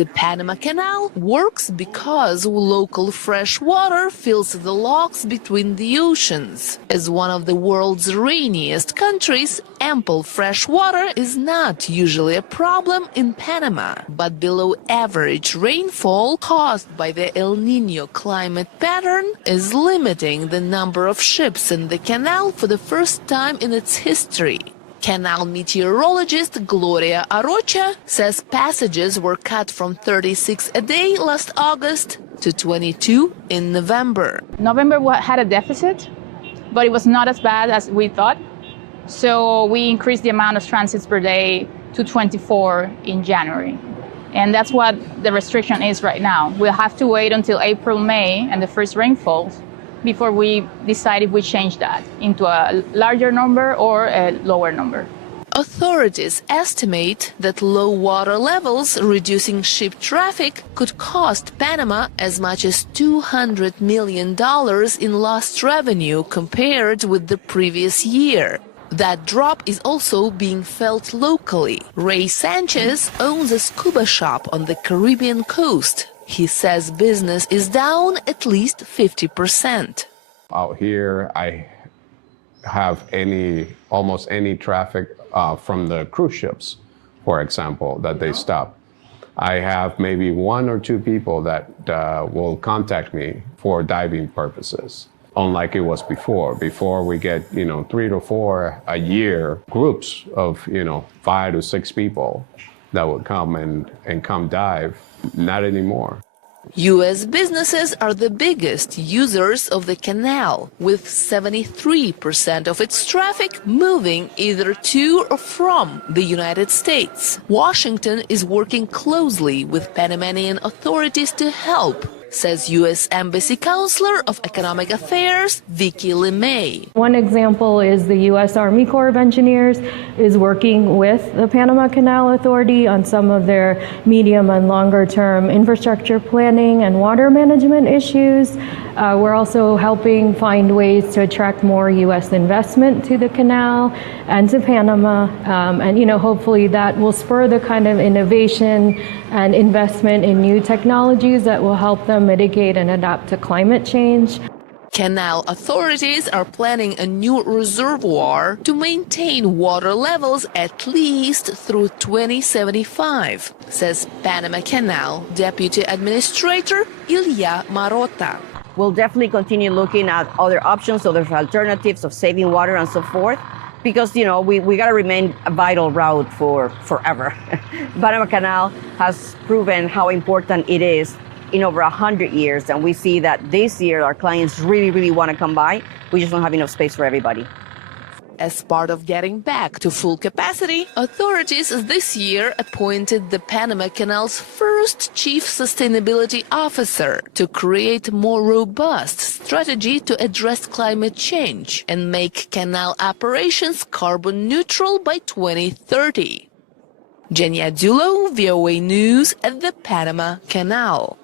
The Panama Canal works because local fresh water fills the locks between the oceans. As one of the world's rainiest countries, ample fresh water is not usually a problem in Panama, but below average rainfall caused by the El Niño climate pattern is limiting the number of ships in the canal for the first time in its history. Canal meteorologist Gloria Arocha says passages were cut from 36 a day last August to 22 in November. November had a deficit, but it was not as bad as we thought. So we increased the amount of transits per day to 24 in January. And that's what the restriction is right now. We'll have to wait until April, May, and the first rainfalls before we decide if we change that into a larger number or a lower number. Authorities estimate that low water levels reducing ship traffic could cost Panama as much as $200 million in lost revenue compared with the previous year. That drop is also being felt locally. Ray Sanchez owns a scuba shop on the Caribbean coast. He says business is down at least 50%. Out here, I have almost any traffic from the cruise ships, for example, that they stop. I have maybe 1 or 2 people that will contact me for diving purposes, unlike it was before. Before we get, 3 to 4 a year groups of, 5 to 6 people that would come and come dive. Not anymore. U.S. businesses are the biggest users of the canal, with 73% of its traffic moving either to or from the United States. Washington is working closely with Panamanian authorities to help, says U.S. Embassy Counselor of Economic Affairs, Vicky LeMay. One example is the U.S. Army Corps of Engineers is working with the Panama Canal Authority on some of their medium and longer term infrastructure planning and water management issues. We're also helping find ways to attract more U.S. investment to the canal and to Panama. And hopefully that will spur the kind of innovation and investment in new technologies that will help them mitigate and adapt to climate change. Canal authorities are planning a new reservoir to maintain water levels at least through 2075, says Panama Canal Deputy Administrator Ilya Marota. We'll definitely continue looking at other options, other alternatives of saving water and so forth, because, we got to remain a vital route for forever. Panama Canal has proven how important it is in over 100 years, and we see that this year our clients really, really want to come by. We just don't have enough space for everybody. As part of getting back to full capacity, authorities this year appointed the Panama Canal's first chief sustainability officer to create a more robust strategy to address climate change and make canal operations carbon neutral by 2030. Genia Dulot, VOA News at the Panama Canal.